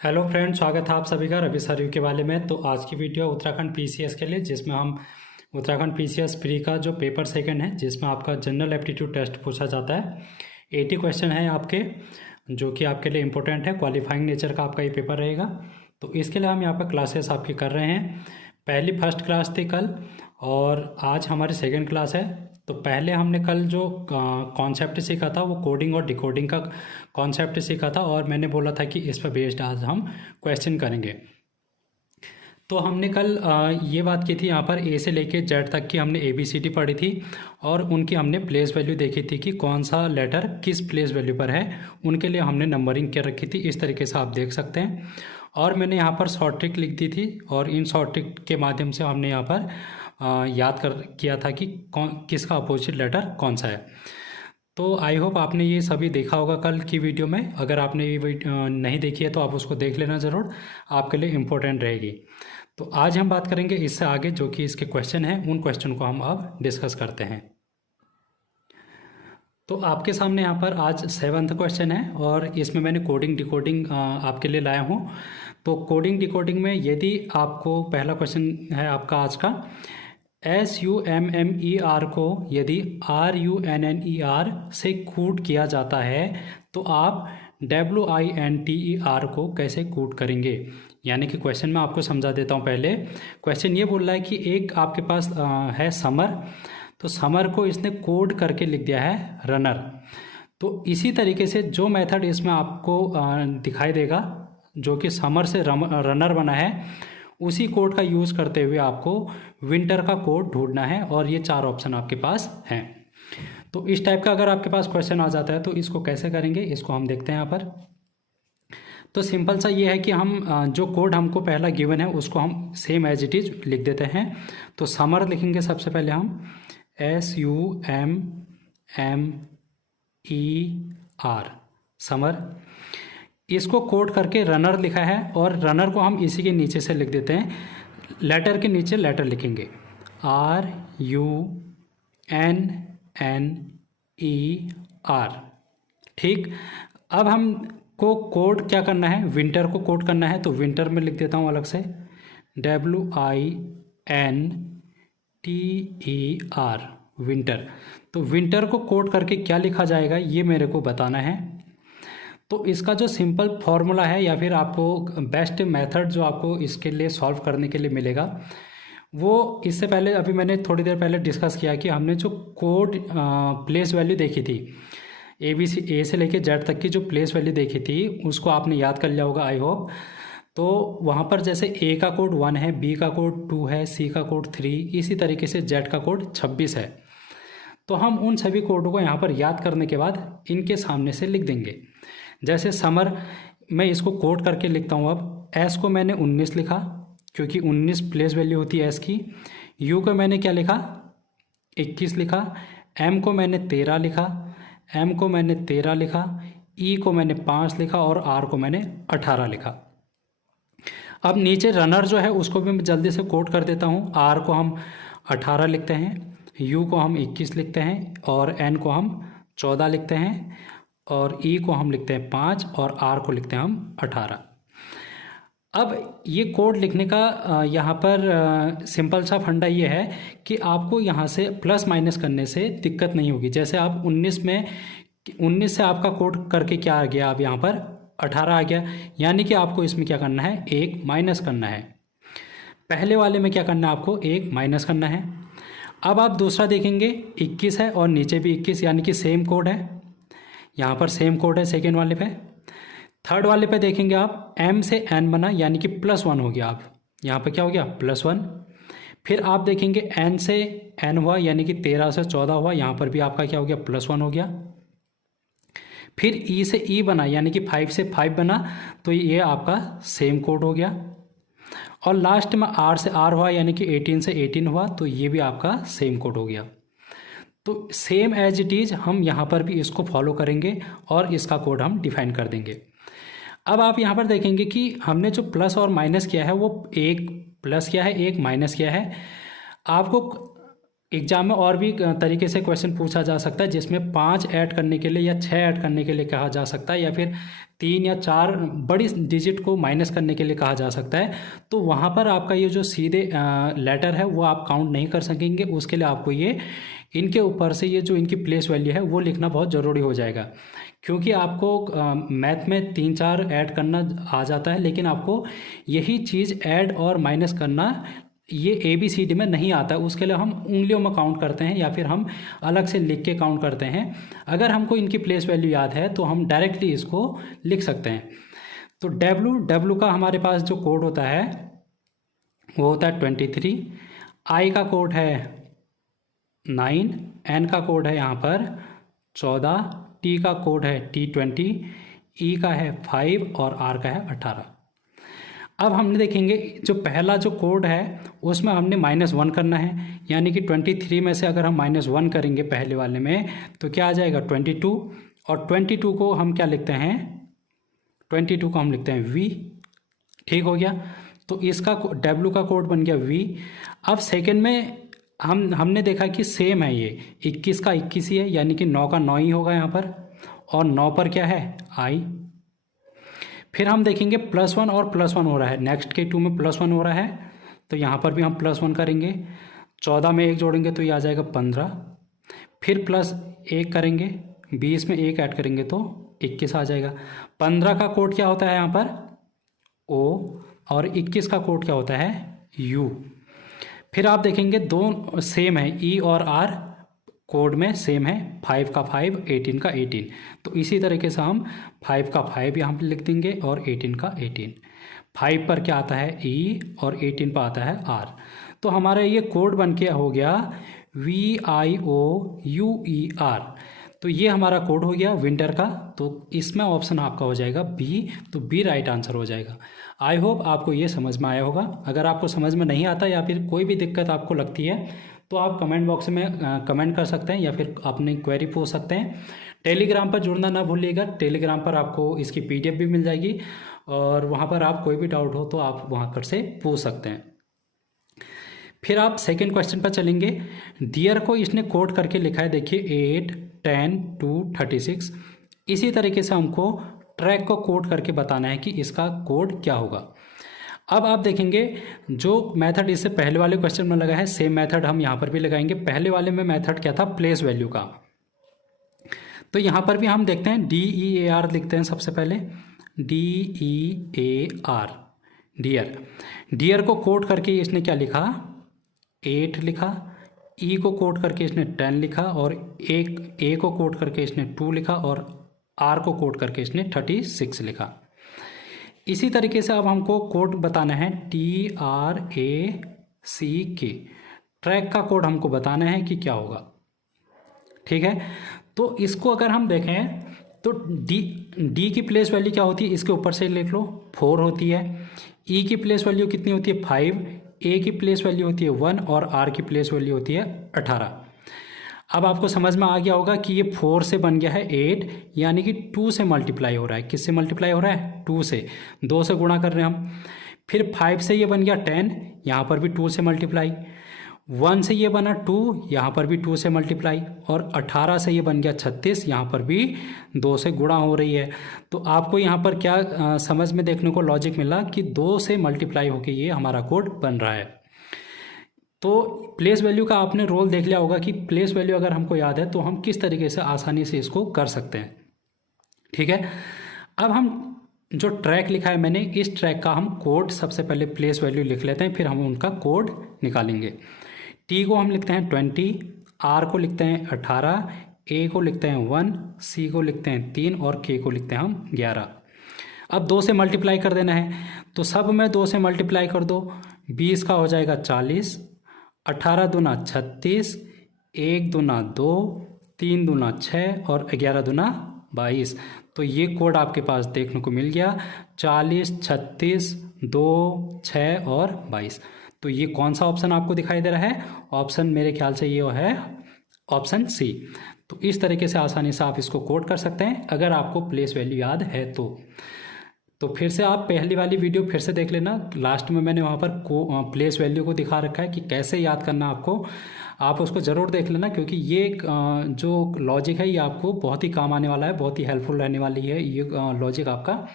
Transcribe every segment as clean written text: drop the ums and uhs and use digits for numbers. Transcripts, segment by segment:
Hello friend, स्वागत है आप सभी का रवि सर के वाले में। तो आज की वीडियो उत्तराखंड पीसीएस के लिए, जिसमें हम उत्तराखंड पीसीएस प्री का जो पेपर सेकंड है, जिसमें आपका जनरल एप्टीट्यूड टेस्ट पूछा जाता है। 80 क्वेश्चन है आपके, जो कि आपके लिए इम्पोर्टेंट है। क्वालिफाइंग नेचर का आपका ये पेपर रहेगा। तो इसके लिए हम यहाँ पर क्लासेस आपकी कर रहे हैं। पहली फर्स्ट क्लास थी कल, और आज हमारी सेकेंड क्लास है। तो पहले हमने कल जो कॉन्सेप्ट सीखा था वो कोडिंग और डिकोडिंग का कॉन्सेप्ट सीखा था, और मैंने बोला था कि इस पर बेस्ड आज हम क्वेश्चन करेंगे। तो हमने कल ये बात की थी, यहाँ पर ए से लेके जेड तक की हमने ABCD पढ़ी थी, और उनकी हमने प्लेस वैल्यू देखी थी कि कौन सा लेटर किस प्लेस वैल्यू पर है। उनके लिए हमने नंबरिंग कर रखी थी। इस तरीके से आप देख सकते हैं। और मैंने यहाँ पर शॉर्ट ट्रिक लिख दी थी, और इन शॉर्ट ट्रिक के माध्यम से हमने यहाँ पर याद कर किया था कि किसका अपोजिट लेटर कौन सा है। तो आई होप आपने ये सभी देखा होगा कल की वीडियो में। अगर आपने ये वीडियो नहीं देखी है तो आप उसको देख लेना ज़रूर, आपके लिए इम्पोर्टेंट रहेगी। तो आज हम बात करेंगे इससे आगे जो कि इसके क्वेश्चन हैं, उन क्वेश्चन को हम अब डिस्कस करते हैं। तो आपके सामने यहाँ पर आज 7th क्वेश्चन है, और इसमें मैंने कोडिंग डिकोडिंग आपके लिए लाया हूँ। तो कोडिंग डिकोडिंग में यदि आपको पहला क्वेश्चन है आपका आज का, SUMMER को यदि RUNNER से कूट किया जाता है तो आप WINTER को कैसे कूट करेंगे। यानी कि क्वेश्चन मैं आपको समझा देता हूँ। पहले क्वेश्चन ये बोल रहा है कि एक आपके पास है समर, तो समर को इसने कोड करके लिख दिया है रनर। तो इसी तरीके से जो मेथड इसमें आपको दिखाई देगा, जो कि समर से रनर बना है, उसी कोड का यूज़ करते हुए आपको विंटर का कोड ढूंढना है। और ये 4 ऑप्शन आपके पास हैं। तो इस टाइप का अगर आपके पास क्वेश्चन आ जाता है तो इसको कैसे करेंगे, इसको हम देखते हैं यहाँ पर। तो सिंपल सा ये है कि हम जो कोड हमको पहला गिवन है उसको हम सेम एज इट इज लिख देते हैं। तो समर लिखेंगे सबसे पहले हम SUMMER, समर। इसको कोड करके रनर लिखा है, और रनर को हम इसी के नीचे से लिख देते हैं। लेटर के नीचे लेटर लिखेंगे RUNNER। ठीक। अब हमको कोड क्या करना है, विंटर को कोड करना है। तो विंटर में लिख देता हूँ अलग से WINTER, विंटर। तो विंटर को कोड करके क्या लिखा जाएगा ये मेरे को बताना है। तो इसका जो सिंपल फॉर्मूला है, या फिर आपको बेस्ट मेथड जो आपको इसके लिए सॉल्व करने के लिए मिलेगा, वो इससे पहले अभी मैंने थोड़ी देर पहले डिस्कस किया कि हमने जो कोड प्लेस वैल्यू देखी थी, ए से लेके जेड तक की जो प्लेस वैल्यू देखी थी, उसको आपने याद कर लिया होगा आई होप। तो वहाँ पर जैसे ए का कोड 1 है, बी का कोड 2 है, सी का कोड 3, इसी तरीके से जेड का कोड 26 है। तो हम उन सभी कोडों को यहाँ पर याद करने के बाद इनके सामने से लिख देंगे। जैसे समर, मैं इसको कोड करके लिखता हूँ। अब एस को मैंने 19 लिखा, क्योंकि 19 प्लेस वैल्यू होती है एस की। यू को मैंने क्या लिखा, 21 लिखा। एम को मैंने 13 लिखा, एम को मैंने 13 लिखा। ई को मैंने 5 लिखा, और आर को मैंने 18 लिखा। अब नीचे रनर जो है उसको भी मैं जल्दी से कोड कर देता हूँ। आर को हम 18 लिखते हैं, यू को हम 21 लिखते हैं, और एन को हम 14 लिखते हैं, और ई को हम लिखते हैं 5, और आर को लिखते हैं हम 18। अब ये कोड लिखने का यहाँ पर सिंपल सा फंडा ये है कि आपको यहाँ से प्लस माइनस करने से दिक्कत नहीं होगी। जैसे आप 19 से आपका कोड करके क्या आ गया, अब यहाँ पर 18 आ गया, यानी कि आपको इसमें क्या करना है, 1 माइनस करना है। पहले वाले में क्या करना है, आपको 1 माइनस करना है। अब आप दूसरा देखेंगे 21 है, और नीचे भी 21, यानी कि सेम कोड है। यहाँ पर सेम कोड है सेकेंड वाले पे। थर्ड वाले पे देखेंगे आप, M से N बना, यानी कि +1 हो गया। आप यहाँ पे क्या हो गया, +1। फिर आप देखेंगे N से N हुआ, यानी कि 13 से 14 हुआ, यहाँ पर भी आपका क्या हो गया, +1 हो गया। फिर E से E बना, यानी कि 5 से 5 बना, तो ये आपका सेम कोड हो गया। और लास्ट में R से R हुआ, यानी कि 18 से 18 हुआ, तो ये भी आपका सेम कोड हो गया। तो सेम एज इट इज़ हम यहाँ पर भी इसको फॉलो करेंगे, और इसका कोड हम डिफाइन कर देंगे। अब आप यहाँ पर देखेंगे कि हमने जो प्लस और माइनस किया है, वो एक प्लस किया है, एक माइनस किया है। आपको एग्जाम में और भी तरीके से क्वेश्चन पूछा जा सकता है, जिसमें 5 ऐड करने के लिए या 6 ऐड करने के लिए कहा जा सकता है, या फिर 3 या 4 बड़ी डिजिट को माइनस करने के लिए कहा जा सकता है। तो वहाँ पर आपका ये जो सीधे लेटर है वो आप काउंट नहीं कर सकेंगे। उसके लिए आपको ये इनके ऊपर से ये जो इनकी प्लेस वैल्यू है वो लिखना बहुत ज़रूरी हो जाएगा, क्योंकि आपको मैथ में 3-4 ऐड करना आ जाता है, लेकिन आपको यही चीज़ ऐड और माइनस करना ये ABCD में नहीं आता है। उसके लिए हम उंगलियों में काउंट करते हैं या फिर हम अलग से लिख के काउंट करते हैं। अगर हमको इनकी प्लेस वैल्यू याद है तो हम डायरेक्टली इसको लिख सकते हैं। तो डब्ल्यू का हमारे पास जो कोड होता है वो होता है 23, I का कोड है 9, N का कोड है यहाँ पर 14, T का कोड है T20, E का है 5 और R का है 18। अब हमने देखेंगे जो पहला जो कोड है उसमें हमने -1 करना है, यानी कि 23 में से अगर हम -1 करेंगे पहले वाले में तो क्या आ जाएगा 22, और 22 को हम क्या लिखते हैं, 22 को हम लिखते हैं V। ठीक हो गया, तो इसका W का कोड बन गया V। अब सेकेंड में हमने देखा कि सेम है, ये 21 का 21 ही है, यानी कि 9 का 9 ही होगा यहाँ पर, और 9 पर क्या है I। फिर हम देखेंगे +1 और +1 हो रहा है, नेक्स्ट के 2 में +1 हो रहा है तो यहाँ पर भी हम +1 करेंगे। 14 में 1 जोड़ेंगे तो ये आ जाएगा 15, फिर +1 करेंगे, 20 में 1 ऐड करेंगे तो 21 आ जाएगा। 15 का कोड क्या होता है यहाँ पर O, और 21 का कोड क्या होता है U। फिर आप देखेंगे दो सेम है, E और R कोड में सेम है, 5 का 5, 18 का 18। तो इसी तरीके से हम 5 का 5 यहाँ पर लिख देंगे और 18 का 18। 5 पर क्या आता है E और 18 पर आता है R। तो हमारा ये कोड बन के हो गया VIOUER। तो ये हमारा कोड हो गया विंटर का। तो इसमें ऑप्शन आपका हो जाएगा B, तो B राइट आंसर हो जाएगा। आई होप आपको ये समझ में आया होगा। अगर आपको समझ में नहीं आता या फिर कोई भी दिक्कत आपको लगती है तो आप कमेंट बॉक्स में कमेंट कर सकते हैं या फिर अपनी क्वेरी पूछ सकते हैं। टेलीग्राम पर जुड़ना ना भूलिएगा, टेलीग्राम पर आपको इसकी PDF भी मिल जाएगी और वहाँ पर आप कोई भी डाउट हो तो आप वहाँ पर से पूछ सकते हैं। फिर आप सेकंड क्वेश्चन पर चलेंगे। डियर को इसने कोड करके लिखा है, देखिए 8, 10, 2, 36। इसी तरीके से हमको ट्रैक को कोड करके बताना है कि इसका कोड क्या होगा। अब आप देखेंगे जो मेथड इससे पहले वाले क्वेश्चन में लगा है सेम मेथड हम यहाँ पर भी लगाएंगे। पहले वाले में मेथड क्या था, प्लेस वैल्यू का। तो यहाँ पर भी हम देखते हैं DEAR लिखते हैं सबसे पहले, DEAR डियर को कोड करके इसने क्या लिखा 8 लिखा, E को कोड करके इसने 10 लिखा, और A को कोड करके इसने 2 लिखा, और R को कोड करके इसने 36 लिखा। इसी तरीके से अब हमको कोड बताना है TRACK, ट्रैक का कोड हमको बताना है कि क्या होगा। ठीक है, तो इसको अगर हम देखें तो D की प्लेस वैल्यू क्या होती है, इसके ऊपर से लिख लो 4 होती है। E की प्लेस वैल्यू कितनी होती है 5, A की प्लेस वैल्यू होती है 1 और R की प्लेस वैल्यू होती है 18। अब आपको समझ में आ गया होगा कि ये 4 से बन गया है 8, यानी कि 2 से मल्टीप्लाई हो रहा है। किससे मल्टीप्लाई हो रहा है 2 से, 2 से गुणा कर रहे हैं हम। फिर 5 से ये बन गया 10, यहाँ पर भी 2 से मल्टीप्लाई। 1 से ये बना 2, यहाँ पर भी 2 से मल्टीप्लाई, और 18 से ये बन गया 36, यहाँ पर भी 2 से गुणा हो रही है। तो आपको यहाँ पर क्या समझ में देखने को लॉजिक मिला कि 2 से मल्टीप्लाई होकर ये हमारा कोड बन रहा है। तो प्लेस वैल्यू का आपने रोल देख लिया होगा कि प्लेस वैल्यू अगर हमको याद है तो हम किस तरीके से आसानी से इसको कर सकते हैं। ठीक है, अब हम जो ट्रैक लिखा है मैंने, इस ट्रैक का हम कोड सबसे पहले प्लेस वैल्यू लिख लेते हैं, फिर हम उनका कोड निकालेंगे। T को हम लिखते हैं 20, R को लिखते हैं 18, A को लिखते हैं 1, C को लिखते हैं 3 और K को लिखते हैं हम 11। अब 2 से मल्टीप्लाई कर देना है, तो सब में 2 से मल्टीप्लाई कर दो। 20 का हो जाएगा 40, 18 दूना 36, 1 दूना 2, 3 दूना 6 और 11 दूना 22। तो ये कोड आपके पास देखने को मिल गया 40, 36, 2, 6 और 22। तो ये कौन सा ऑप्शन आपको दिखाई दे रहा है, ऑप्शन मेरे ख्याल से ये है ऑप्शन C। तो इस तरीके से आसानी से आप इसको कोड कर सकते हैं अगर आपको प्लेस वैल्यू याद है तो। तो फिर से आप पहली वाली वीडियो फिर से देख लेना, लास्ट में मैंने वहाँ पर प्लेस वैल्यू को दिखा रखा है कि कैसे याद करना आपको, आप उसको ज़रूर देख लेना, क्योंकि ये जो लॉजिक है ये आपको बहुत ही काम आने वाला है, बहुत ही हेल्पफुल रहने वाली है ये लॉजिक आपका।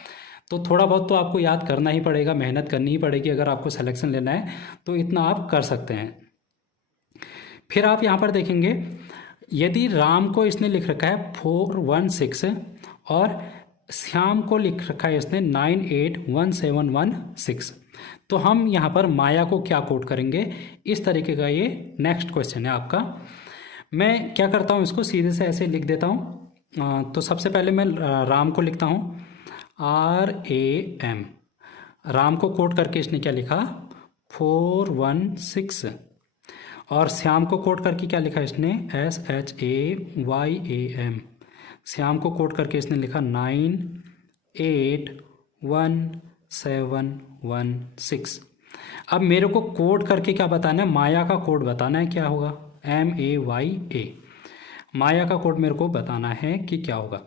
तो थोड़ा बहुत तो आपको याद करना ही पड़ेगा, मेहनत करनी ही पड़ेगी अगर आपको सिलेक्शन लेना है, तो इतना आप कर सकते हैं। फिर आप यहाँ पर देखेंगे यदि राम को इसने लिख रखा है 416 और श्याम को लिख रखा है इसने 981716, तो हम यहाँ पर माया को क्या कोड करेंगे, इस तरीके का ये नेक्स्ट क्वेश्चन है आपका। मैं क्या करता हूँ, इसको सीधे से ऐसे लिख देता हूँ। तो सबसे पहले मैं राम को लिखता हूँ RAM, राम को कोड करके इसने क्या लिखा 416, और श्याम को कोड करके क्या लिखा इसने SHAYAM, श्याम को कोड करके इसने लिखा 981716। अब मेरे को कोड करके क्या बताना है, माया का कोड बताना है, क्या होगा MAYA, माया का कोड मेरे को बताना है कि क्या होगा।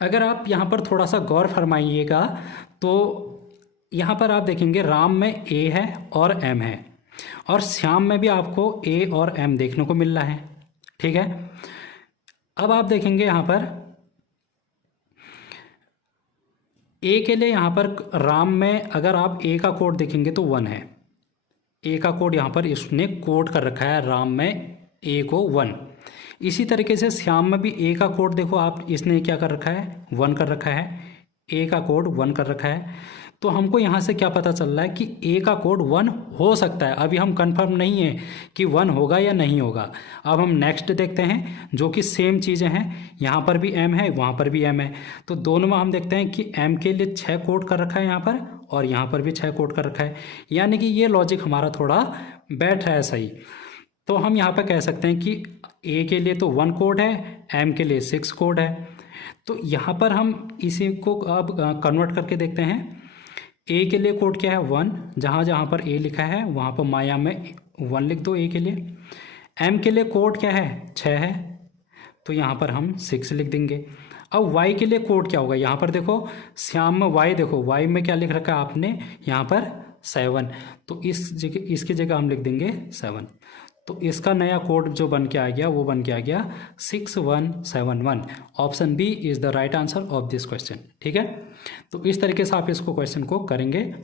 अगर आप यहाँ पर थोड़ा सा गौर फरमाइएगा तो यहाँ पर आप देखेंगे राम में A है और M है, और श्याम में भी आपको A और M देखने को मिल रहा है, ठीक है। अब आप देखेंगे यहाँ पर A के लिए, यहाँ पर राम में अगर आप A का कोड देखेंगे तो 1 है, A का कोड यहाँ पर इसने कोड कर रखा है राम में A को 1। इसी तरीके से श्याम में भी A का कोड देखो आप, इसने क्या कर रखा है 1 कर रखा है, A का कोड 1 कर रखा है। तो हमको यहाँ से क्या पता चल रहा है कि A का कोड 1 हो सकता है, अभी हम कंफर्म नहीं है कि 1 होगा या नहीं होगा। अब हम नेक्स्ट देखते हैं जो कि सेम चीज़ें हैं, यहाँ पर भी M है वहाँ पर भी M है, तो दोनों में हम देखते हैं कि M के लिए 6 कोड कर रखा है यहाँ पर, और यहाँ पर भी 6 कोड कर रखा है, यानी कि ये लॉजिक हमारा थोड़ा बैठ रहा है सही। तो हम यहाँ पर कह सकते हैं कि A के लिए तो 1 कोड है, M के लिए 6 कोड है। तो यहाँ पर हम इसी को अब कन्वर्ट करके देखते हैं। A के लिए कोड क्या है 1, जहाँ जहाँ पर A लिखा है वहाँ पर माया में 1 लिख दो A के लिए। M के लिए कोड क्या है 6 है, तो यहाँ पर हम 6 लिख देंगे। अब Y के लिए कोड क्या होगा, यहाँ पर देखो श्याम में Y, देखो Y में क्या लिख रखा है आपने यहाँ पर 7, तो इस जगह इसकी जगह हम लिख देंगे 7। तो इसका नया कोड जो बन के आ गया वो बन के आ गया 6171। Option B is the right answer of this question, ठीक है। तो इस तरीके से आप इसको क्वेश्चन को करेंगे।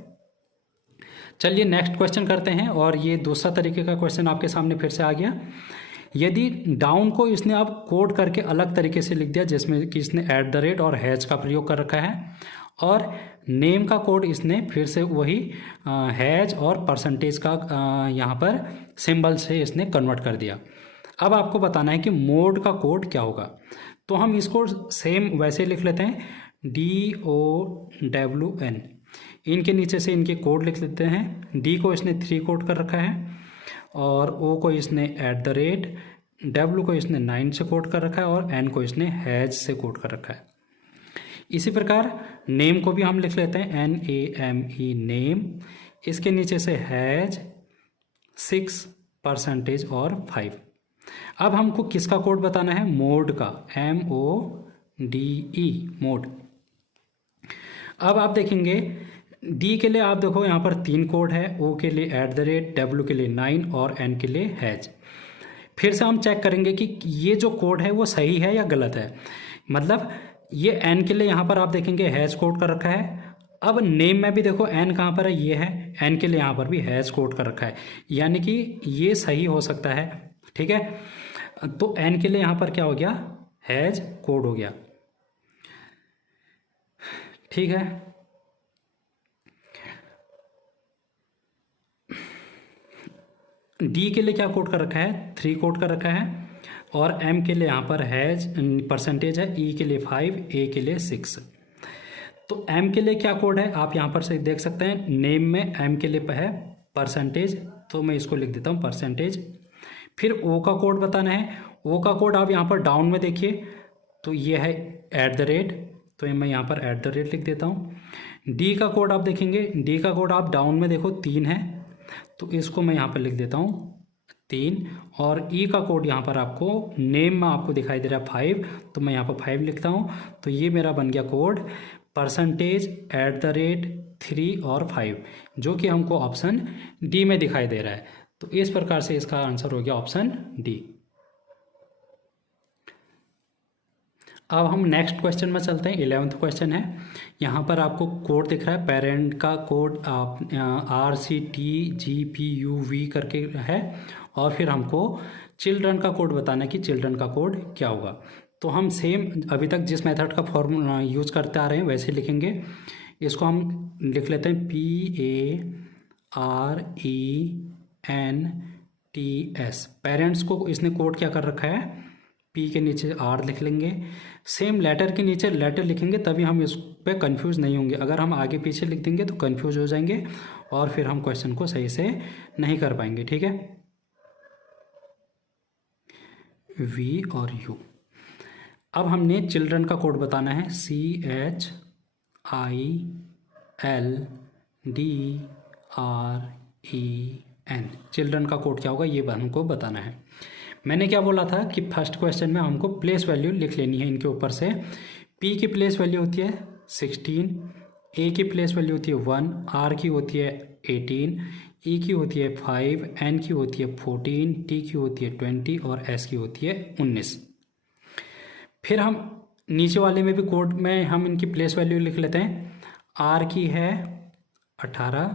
चलिए नेक्स्ट क्वेश्चन करते हैं, और ये दूसरा तरीके का क्वेश्चन आपके सामने फिर से आ गया। यदि डाउन को इसने अब कोड करके अलग तरीके से लिख दिया, जिसमें कि इसने @ और हैज का प्रयोग कर रखा है, और नेम का कोड इसने फिर से वही हैज और परसेंटेज का यहाँ पर सिंबल से इसने कन्वर्ट कर दिया। अब आपको बताना है कि मोड का कोड क्या होगा। तो हम इसको सेम वैसे लिख लेते हैं DOWN, इनके नीचे से इनके कोड लिख लेते हैं। D को इसने 3 कोड कर रखा है, और O को इसने @ W को इसने 9 से कोड कर रखा है, और N को इसने हैज से कोड कर रखा है। इसी प्रकार नेम को भी हम लिख लेते हैं NAME, नेम, इसके नीचे से हैज 6 परसेंटेज और 5। अब हमको किसका कोड बताना है, मोड का, MODE, मोड। अब आप देखेंगे डी के लिए, आप देखो यहाँ पर 3 कोड है, O के लिए @ W के लिए 9 और N के लिए हैज। फिर से हम चेक करेंगे कि ये जो कोड है वो सही है या गलत है। मतलब ये N के लिए यहाँ पर आप देखेंगे हैज कोड कर रखा है। अब नेम में भी देखो N कहाँ पर है, ये है, N के लिए यहाँ पर भी हैज कोड कर रखा है, यानी कि ये सही हो सकता है, ठीक है। तो N के लिए यहाँ पर क्या हो गया, हैज कोड हो गया, ठीक है। D के लिए क्या कोड कर रखा है, 3 कोड कर रखा है, और M के लिए यहाँ पर हैज परसेंटेज है, E के लिए 5, A के लिए 6। तो M के लिए क्या कोड है आप यहाँ पर से देख सकते हैं, नेम में M के लिए है परसेंटेज, तो मैं इसको लिख देता हूँ परसेंटेज। फिर O का कोड बताना है, O का कोड आप यहाँ पर डाउन में देखिए, तो ये है @, तो मैं यहाँ पर @ लिख देता हूँ। D का कोड आप देखेंगे, D का कोड आप डाउन में देखो 3 है, तो इसको मैं यहाँ पर लिख देता हूँ 3, और E का कोड यहाँ पर आपको नेम में आपको दिखाई दे रहा है 5, तो मैं यहाँ पर 5 लिखता हूँ। तो ये मेरा बन गया code percentage, at the rate, 3 और 5, जो कि हमको ऑप्शन डी में दिखाई दे रहा है। तो इस प्रकार से इसका आंसर हो गया ऑप्शन डी। अब हम नेक्स्ट क्वेश्चन में चलते हैं। 11th क्वेश्चन है। यहाँ पर आपको कोड दिख रहा है, पेरेंट का कोड आप RCTGPUV करके है, और फिर हमको चिल्ड्रन का कोड बताना है कि चिल्ड्रन का कोड क्या होगा। तो हम सेम अभी तक जिस मेथड का फॉर्मूला यूज़ करते आ रहे हैं वैसे लिखेंगे। इसको हम लिख लेते हैं PARENTS। पेरेंट्स को इसने कोड क्या कर रखा है, P के नीचे R लिख लेंगे। सेम लेटर के नीचे लेटर लिखेंगे, तभी हम इस पर कन्फ्यूज़ नहीं होंगे। अगर हम आगे पीछे लिख देंगे तो कन्फ्यूज हो जाएंगे और फिर हम क्वेश्चन को सही से नहीं कर पाएंगे। ठीक है, V और U। अब हमने चिल्ड्रन का कोड बताना है, CHILDREN। चिल्ड्रन का कोड क्या होगा ये हमको बताना है। मैंने क्या बोला था कि फर्स्ट क्वेश्चन में हमको प्लेस वैल्यू लिख लेनी है इनके ऊपर से। P की प्लेस वैल्यू होती है 16, A की प्लेस वैल्यू होती है 1, R की होती है 18, E की होती है 5, N की होती है 14, T की होती है 20 और S की होती है 19। फिर हम नीचे वाले में भी कोड में हम इनकी प्लेस वैल्यू लिख लेते हैं। R की है 18,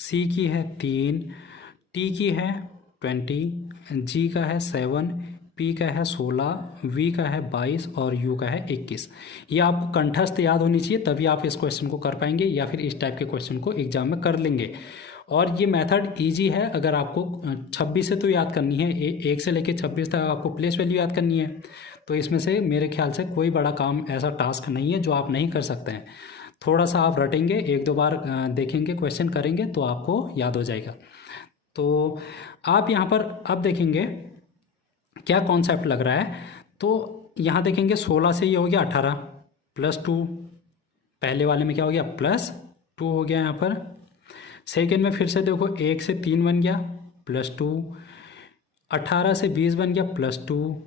C की है 3, T की है 20, G का है 7, P का है 16, V का है 22 और U का है 21। ये आपको कंठस्थ याद होनी चाहिए, तभी आप इस क्वेश्चन को कर पाएंगे, या फिर इस टाइप के क्वेश्चन को एग्जाम में कर लेंगे। और ये मेथड इजी है। अगर आपको 26 से तो याद करनी है, 1 से लेकर 26 तक आपको प्लेस वैल्यू याद करनी है, तो इसमें से मेरे ख्याल से कोई बड़ा काम ऐसा टास्क नहीं है जो आप नहीं कर सकते हैं। थोड़ा सा आप रटेंगे, 1-2 बार देखेंगे, क्वेश्चन करेंगे तो आपको याद हो जाएगा। तो आप यहाँ पर अब देखेंगे क्या कॉन्सेप्ट लग रहा है। तो यहाँ देखेंगे 16 से ये हो गया 18 +2, पहले वाले में क्या हो गया +2 हो गया यहाँ पर। सेकेंड में फिर से देखो 1 से 3 बन गया +2, 18 से 20 बन गया +2,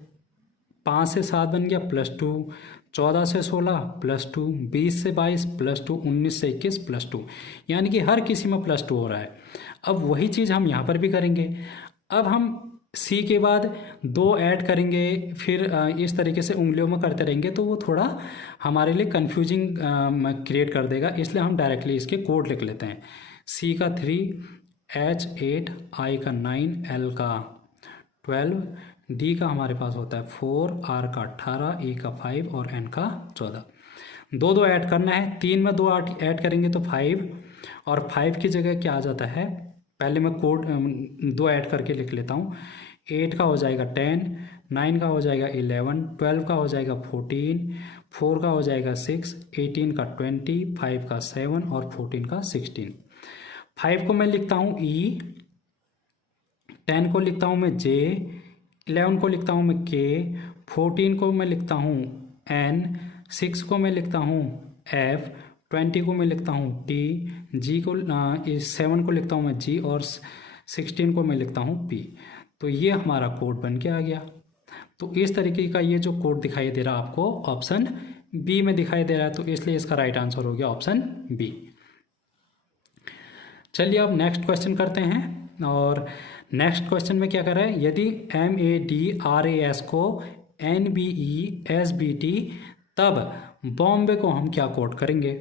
5 से 7 बन गया +2, 14 से 16 +2, 20 से 22 +2, 19 से 21 +2, यानी कि हर किसी में +2 हो रहा है। अब वही चीज़ हम यहाँ पर भी करेंगे। अब हम C के बाद 2 ऐड करेंगे, फिर इस तरीके से उंगलियों में करते रहेंगे तो वो थोड़ा हमारे लिए कन्फ्यूजिंग क्रिएट कर देगा, इसलिए हम डायरेक्टली इसके कोड लिख लेते हैं। C का 3, H 8, I का 9, L का 12, D का हमारे पास होता है 4, R का 18, E का 5 और N का 14। 2 ऐड करना है, 3 में 2 ऐड करेंगे तो 5, और 5 की जगह क्या आ जाता है, पहले मैं कोड 2 ऐड करके लिख लेता हूँ। 8 का हो जाएगा 10, 9 का हो जाएगा 11, 12 का हो जाएगा 14, 4 का हो जाएगा 6, 18 का 20, 5 का 7 और 14 का 16। 5 को मैं लिखता हूँ E, 10 को लिखता हूँ मैं J, 11 को लिखता हूँ मैं K, 14 को मैं लिखता हूँ N, 6 को मैं लिखता हूँ F, 20 को मैं लिखता हूँ T, G को 7 को लिखता हूँ मैं G और 16 को मैं लिखता हूँ P। तो ये हमारा कोड बन के आ गया। तो इस तरीके का ये जो कोड दिखाई दे रहा है आपको ऑप्शन बी में दिखाई दे रहा है, तो इसलिए इसका राइट आंसर हो गया ऑप्शन बी। चलिए अब नेक्स्ट क्वेश्चन करते हैं। और नेक्स्ट क्वेश्चन में क्या कर रहा है, यदि MADRAS को NBESBT तब बॉम्बे को हम क्या कोड करेंगे।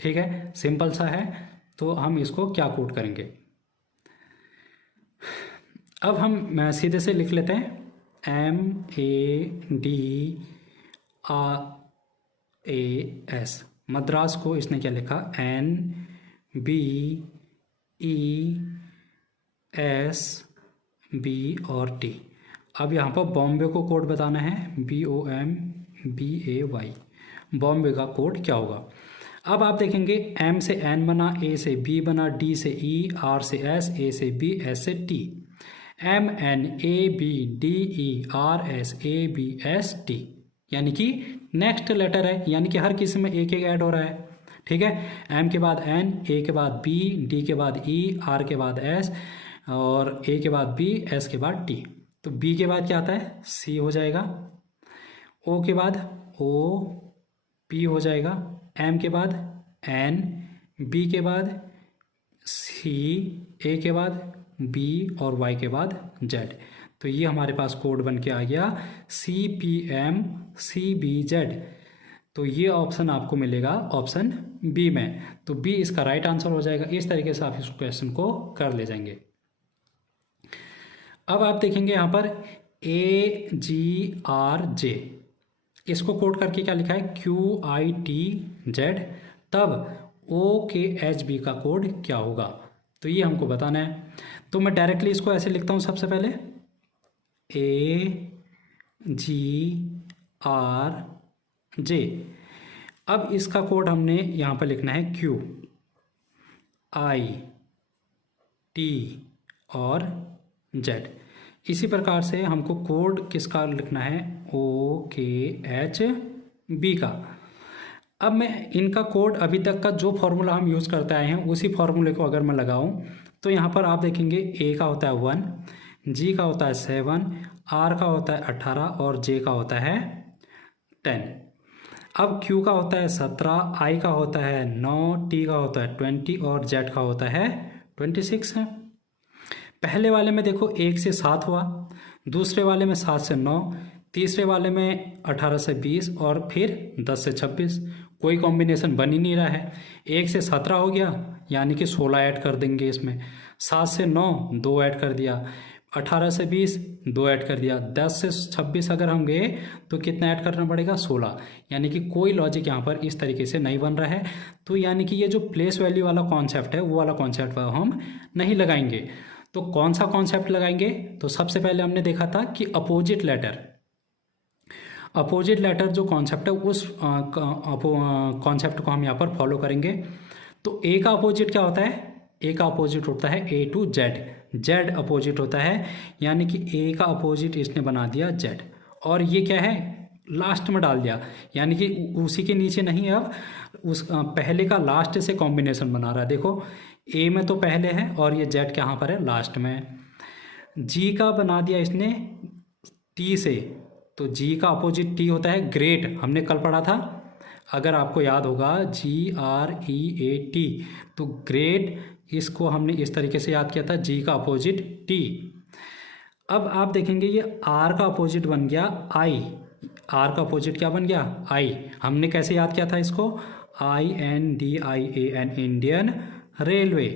ठीक है, सिंपल सा है, तो हम इसको क्या कोड करेंगे। अब हम सीधे से लिख लेते हैं MADRAS। मद्रास को इसने क्या लिखा, NBESB और T। अब यहाँ पर बॉम्बे को कोड बताना है, BOMBAY। बॉम्बे का कोड क्या होगा। अब आप देखेंगे M से N बना, A से B बना, D से E, R से S, A से B, S से T। MNABDERSABST, यानी कि नेक्स्ट लेटर है, यानी कि हर किसी में एक एक ऐड हो रहा है। ठीक है, M के बाद N, A के बाद B, D के बाद E, R के बाद S और A के बाद B, S के बाद T। तो B के बाद क्या आता है, C हो जाएगा, O के बाद O, P हो जाएगा, M के बाद N, B के बाद C, A के बाद B और Y के बाद Z। तो ये हमारे पास कोड बन के आ गया CPMCBZ। तो ये ऑप्शन आपको मिलेगा ऑप्शन बी में। तो बी इसका राइट आंसर हो जाएगा। इस तरीके से आप इस क्वेश्चन को कर ले जाएंगे। अब आप देखेंगे यहाँ पर AGRJ, इसको कोड करके क्या लिखा है QITZ, तब OKHB का कोड क्या होगा, तो ये हमको बताना है। तो मैं डायरेक्टली इसको ऐसे लिखता हूँ, सबसे पहले AGRJ। अब इसका कोड हमने यहाँ पर लिखना है QIT और Z। इसी प्रकार से हमको कोड किसका लिखना है OKHB का। अब मैं इनका कोड अभी तक का जो फॉर्मूला हम यूज़ करते आए हैं उसी फॉर्मूले को अगर मैं लगाऊं तो यहाँ पर आप देखेंगे A का होता है 1, G का होता है 7, R का होता है 18 और J का होता है 10। अब Q का होता है 17, I का होता है 9, T का होता है 20 और Z का होता है 26 है। पहले वाले में देखो 1 से 7 हुआ, दूसरे वाले में 7 से 9, तीसरे वाले में 18 से 20 और फिर 10 से 26। कोई कॉम्बिनेशन बन ही नहीं रहा है। 1 से 17 हो गया, यानी कि 16 ऐड कर देंगे इसमें। 7 से 9 2 ऐड कर दिया, 18 से 20 2 ऐड कर दिया, 10 से 26 अगर हम गए तो कितना ऐड करना पड़ेगा 16। यानी कि कोई लॉजिक यहाँ पर इस तरीके से नहीं बन रहा है। तो यानी कि ये जो प्लेस वैल्यू वाला कॉन्सेप्ट है वो वाला कॉन्सेप्ट हम नहीं लगाएंगे। तो कौन सा कॉन्सेप्ट लगाएंगे, तो सबसे पहले हमने देखा था कि अपोजिट लेटर जो कॉन्सेप्ट है उस कॉन्सेप्ट को हम यहाँ पर फॉलो करेंगे। तो ए का अपोजिट क्या होता है, ए का अपोजिट होता है A to Z, Z opposite होता है, यानी कि ए का अपोजिट इसने बना दिया Z और ये क्या है लास्ट में डाल दिया, यानी कि उसी के नीचे नहीं, अब उस पहले का लास्ट से कॉम्बिनेशन बना रहा है। देखो ए में तो पहले है और ये Z कहाँ पर है लास्ट में। जी का बना दिया इसने टी से, तो जी का अपोजिट टी होता है ग्रेट, हमने कल पढ़ा था अगर आपको याद होगा GREAT, तो ग्रेट इसको हमने इस तरीके से याद किया था, जी का अपोजिट टी। अब आप देखेंगे ये आर का अपोजिट बन गया आई, आर का अपोजिट क्या बन गया आई। हमने कैसे याद किया था इसको INDIAN, इंडियन रेलवे,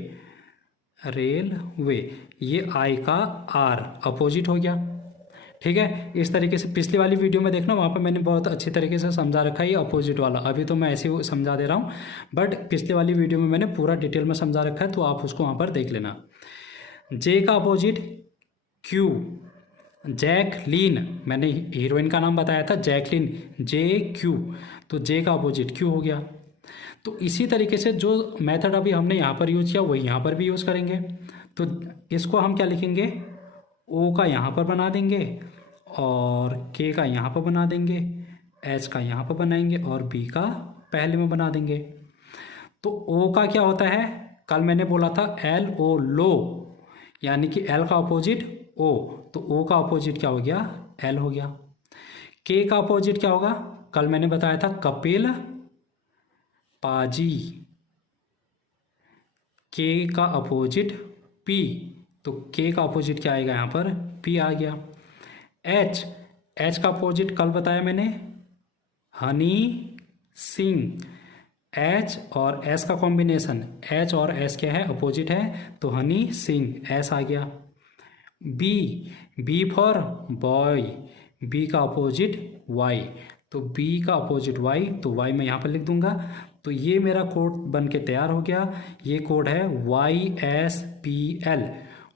ये आई का आर अपोजिट हो गया। ठीक है, इस तरीके से पिछली वाली वीडियो में देखना, वहाँ पर मैंने बहुत अच्छी तरीके से समझा रखा है ये अपोजिट वाला। अभी तो मैं ऐसे ही समझा दे रहा हूँ, बट पिछली वाली वीडियो में मैंने पूरा डिटेल में समझा रखा है, तो आप उसको वहाँ पर देख लेना। जे का अपोजिट क्यू, जैकलीन, मैंने हीरोइन का नाम बताया था जैकलीन, JQ, तो जे का अपोजिट क्यू हो गया। तो इसी तरीके से जो मेथड अभी हमने यहाँ पर यूज़ किया वही यहाँ पर भी यूज़ करेंगे। तो इसको हम क्या लिखेंगे, ओ का यहाँ पर बना देंगे और के का यहाँ पर बना देंगे, एच का यहाँ पर बनाएंगे और बी का पहले में बना देंगे। तो ओ का क्या होता है, कल मैंने बोला था LO लो, यानी कि L का अपोजिट O, तो O का अपोजिट क्या हो गया L हो गया। के का अपोजिट क्या होगा, कल मैंने बताया था कपिल पाजी, के का अपोजिट P, तो के का अपोजिट क्या आएगा यहाँ पर P आ गया। एच का अपोजिट कल बताया मैंने हनी सिंह, एच और एस का कॉम्बिनेशन, एच और एस क्या है अपोजिट है, तो हनी सिंह एस आ गया। बी फॉर बॉय, बी का अपोजिट वाई, तो बी का अपोजिट वाई, तो वाई मैं यहाँ पर लिख दूंगा। तो ये मेरा कोड बन के तैयार हो गया। ये कोड है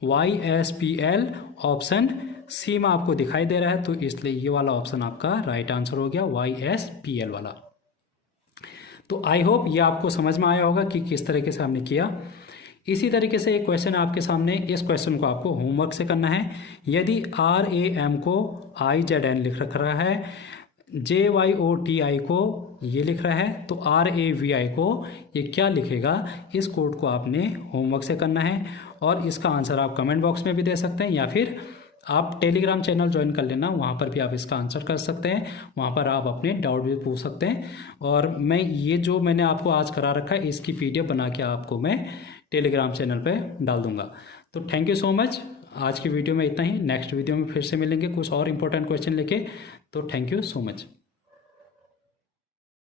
YSPL, ऑप्शन सी में आपको दिखाई दे रहा है, तो इसलिए ये वाला ऑप्शन आपका राइट आंसर हो गया YSPL वाला। तो आई होप ये आपको समझ में आया होगा कि किस तरीके से हमने किया। इसी तरीके से एक क्वेश्चन आपके सामने, इस क्वेश्चन को आपको होमवर्क से करना है। यदि RAM को IZN लिख रहा है, JYOTI को ये लिख रहा है, तो RAVI को ये क्या लिखेगा, इस कोड को आपने होमवर्क से करना है। और इसका आंसर आप कमेंट बॉक्स में भी दे सकते हैं या फिर आप टेलीग्राम चैनल ज्वाइन कर लेना, वहाँ पर भी आप इसका आंसर कर सकते हैं, वहाँ पर आप अपने डाउट भी पूछ सकते हैं। और मैं ये जो मैंने आपको आज करा रखा है इसकी PDF बना के आपको मैं टेलीग्राम चैनल पे डाल दूँगा। तो थैंक यू सो मच। आज की वीडियो में इतना ही, नेक्स्ट वीडियो में फिर से मिलेंगे कुछ और इंपॉर्टेंट क्वेश्चन लेके। तो थैंक यू सो मच।